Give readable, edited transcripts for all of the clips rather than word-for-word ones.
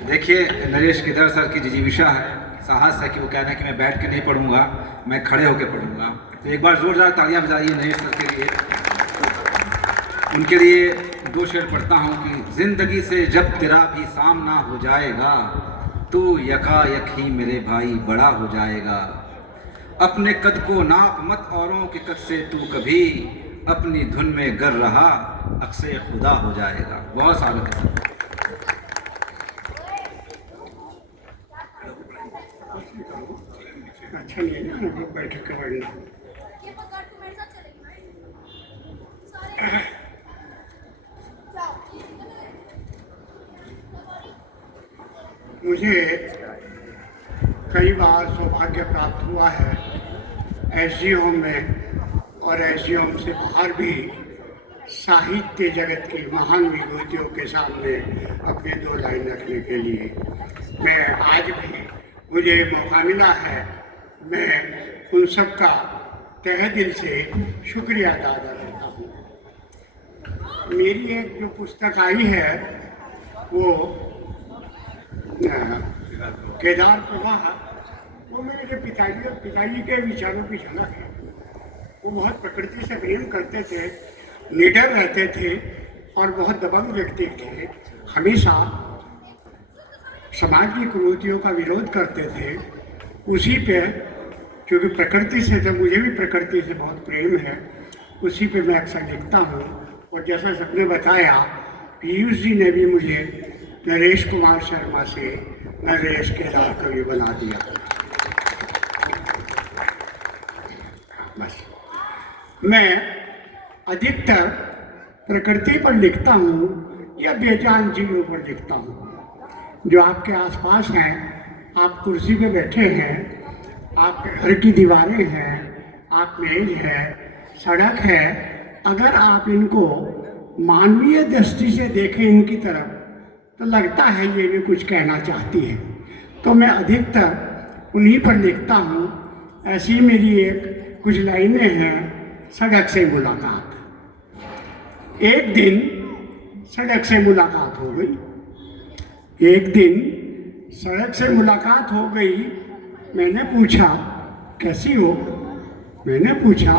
देखिए, नरेश केदार सर की जिजीविषा है, साहस है कि वो कह रहे हैं कि मैं बैठ के नहीं पढ़ूंगा, मैं खड़े होकर पढ़ूंगा। तो एक बार जोरदार तालियां बजाइए नरेश सर के लिए। उनके लिए दो शेर पढ़ता हूँ कि जिंदगी से जब तेरा भी सामना हो जाएगा, तू यकायक ही मेरे भाई बड़ा हो जाएगा। अपने कद को नाप मत औरों के कद से, तू कभी अपनी धुन में गर रहा, अक्से खुदा हो जाएगा। बहुत सालों के साथ अच्छा नहीं है ना हम लोग बैठक के बढ़ना। मुझे कई बार सौभाग्य प्राप्त हुआ है एसडी होम में और एसडी होम से बाहर भी साहित्य जगत की महान विभूतियों के सामने अपने दो लाइन रखने के लिए। मैं आज भी मुझे मौका मिला है, मैं उन सब का तहे दिल से शुक्रिया अदा करता हूँ। मेरी एक जो पुस्तक आई है वो केदार प्रवाह, वो मेरे पिताजी के विचारों की झलक है। वो बहुत प्रकृति से प्रेम करते थे, निडर रहते थे और बहुत दबंग व्यक्ति थे। हमेशा समाज की कुरीतियों का विरोध करते थे। उसी पे, क्योंकि प्रकृति से तो मुझे भी प्रकृति से बहुत प्रेम है, उसी पे मैं अक्सर लिखता हूँ। और जैसा सबने बताया, पीयूष जी ने भी मुझे नरेश कुमार शर्मा से नरेश केदार कवि बना दिया। बस मैं अधिकतर प्रकृति पर लिखता हूँ या बेजान चीज़ों पर लिखता हूँ जो आपके आसपास हैं। आप कुर्सी पे बैठे हैं, आपके घर की दीवारें हैं, आप मेज है, सड़क है। अगर आप इनको मानवीय दृष्टि से देखें इनकी तरफ, तो लगता है ये भी कुछ कहना चाहती है। तो मैं अधिकतर उन्हीं पर लिखता हूँ। ऐसी मेरी एक कुछ लाइनें हैं। सड़क से मुलाकात। एक दिन सड़क से मुलाकात हो गई। एक दिन सड़क से मुलाकात हो गई। मैंने पूछा कैसी हो? मैंने पूछा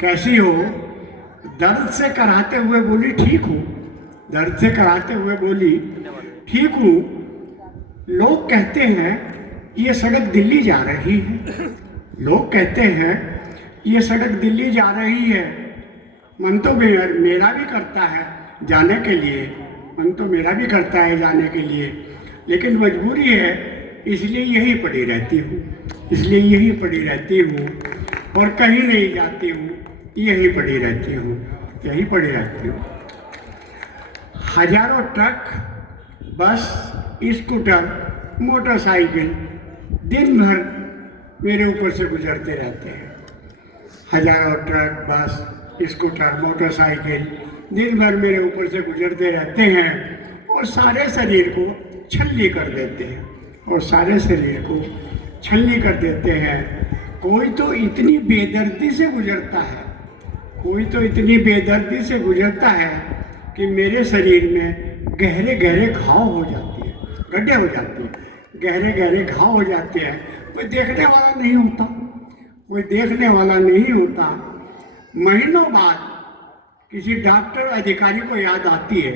कैसी हो? दर्द से कराहते हुए बोली ठीक हूँ। दर्द से कराहते हुए बोली ठीक हूँ। लोग कहते हैं ये सड़क दिल्ली जा रही है। लोग कहते हैं ये सड़क दिल्ली जा रही है। मन तो मेरा भी करता है जाने के लिए, मन तो मेरा भी करता है जाने के लिए, लेकिन मजबूरी है, इसलिए यहीं पड़ी रहती हूँ। इसलिए यहीं पड़ी रहती हूँ और कहीं नहीं जाती हूँ, यहीं पड़ी रहती हूँ, यहीं पड़ी रहती हूँ। हजारों ट्रक, बस, स्कूटर, मोटरसाइकिल दिन भर मेरे ऊपर से गुजरते रहते हैं। हजारों ट्रक, बस, स्कूटर, मोटरसाइकिल दिन भर मेरे ऊपर से गुजरते रहते हैं और सारे शरीर को छल्ली कर देते हैं। और सारे शरीर को छल्ली कर देते हैं। कोई तो इतनी बेदर्दी से गुजरता है, कोई तो इतनी बेदर्दी से गुजरता है कि मेरे शरीर में गहरे गहरे घाव हो जाते हैं, गड्ढे हो जाते हैं, गहरे गहरे घाव हो जाते हैं। कोई देखने वाला नहीं होता, कोई देखने वाला नहीं होता। महीनों बाद किसी डॉक्टर अधिकारी को याद आती है,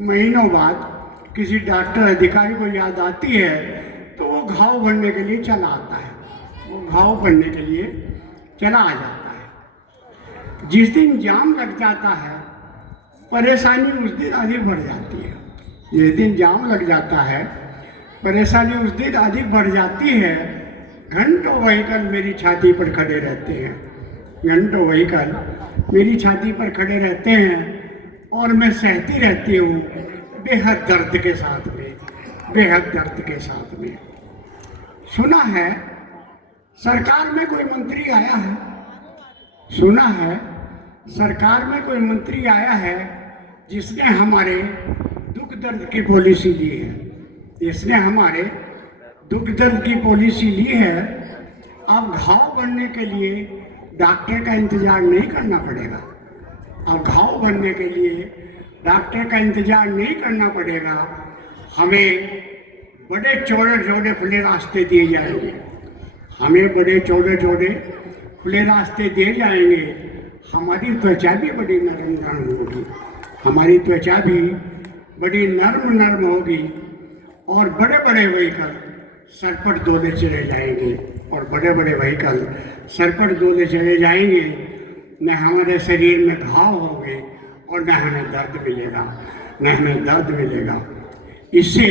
महीनों बाद किसी डॉक्टर अधिकारी को याद आती है, तो वो घाव भरने के लिए चला आता है। वो घाव भरने के लिए चला आ जाता है। जिस दिन जाम लग जाता है, परेशानी उस दिन अधिक बढ़ जाती है। जिस दिन जाम लग जाता है, परेशानी उस दिन अधिक बढ़ जाती है। घंटों व्हीकल मेरी छाती पर खड़े रहते हैं, घंटों व्हीकल मेरी छाती पर खड़े रहते हैं और मैं सहती रहती हूँ बेहद दर्द के साथ में, बेहद दर्द के साथ में। सुना है सरकार में कोई मंत्री आया है, सुना है सरकार में कोई मंत्री आया है जिसने हमारे दुख दर्द की पॉलिसी ली है, जिसने हमारे दुख दर्द की पॉलिसी ली है। अब घाव भरने के लिए डॉक्टर का इंतजार नहीं करना पड़ेगा। अब घाव भरने के लिए डॉक्टर का इंतजार नहीं करना पड़ेगा। हमें बड़े चौड़े चौड़े खुले रास्ते दिए जाएंगे, हमें बड़े चौड़े चौड़े खुले रास्ते दिए जाएंगे। हमारी त्वचा भी बड़ी नरम नरम होगी, हमारी त्वचा भी बड़ी नरम नरम होगी और बड़े बड़े व्हीकल सरपट डोले चले जाएंगे और बड़े बड़े व्हीकल सरपट डोले चले जाएंगे। न हमारे शरीर में घाव होंगे और न हमें दर्द मिलेगा, न हमें दर्द मिलेगा। इससे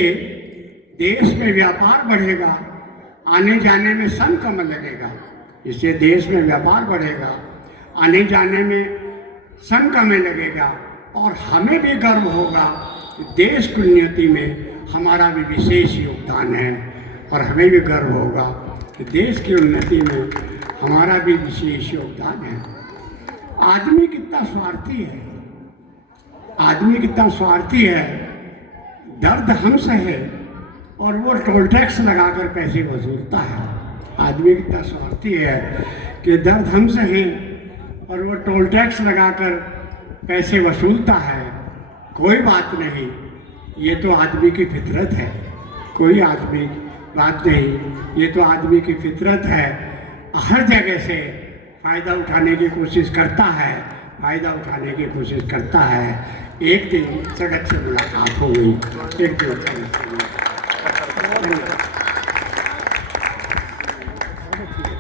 देश में व्यापार बढ़ेगा, आने जाने में सन कम लगेगा। इससे देश में व्यापार बढ़ेगा, आने जाने में सन कम लगेगा और हमें भी गर्व होगा कि देश की उन्नति में हमारा भी विशेष योगदान है और हमें भी गर्व होगा कि देश की उन्नति में हमारा भी विशेष योगदान है। आदमी कितना स्वार्थी है, आदमी कितना स्वार्थी है। दर्द हम सहे और वो टोल टैक्स लगाकर पैसे वसूलता है। आदमी कितना स्वार्थी है कि दर्द हम सहें और वो टोल टैक्स लगाकर पैसे वसूलता है। कोई बात नहीं, ये तो आदमी की फितरत है, कोई आदमी बात नहीं, ये तो आदमी की फितरत है। हर जगह से फ़ायदा उठाने की कोशिश करता है, फ़ायदा उठाने की कोशिश करता है। एक दिन सड़क से मुलाकात हो गई, एक दिन सड़क से मुलाकात।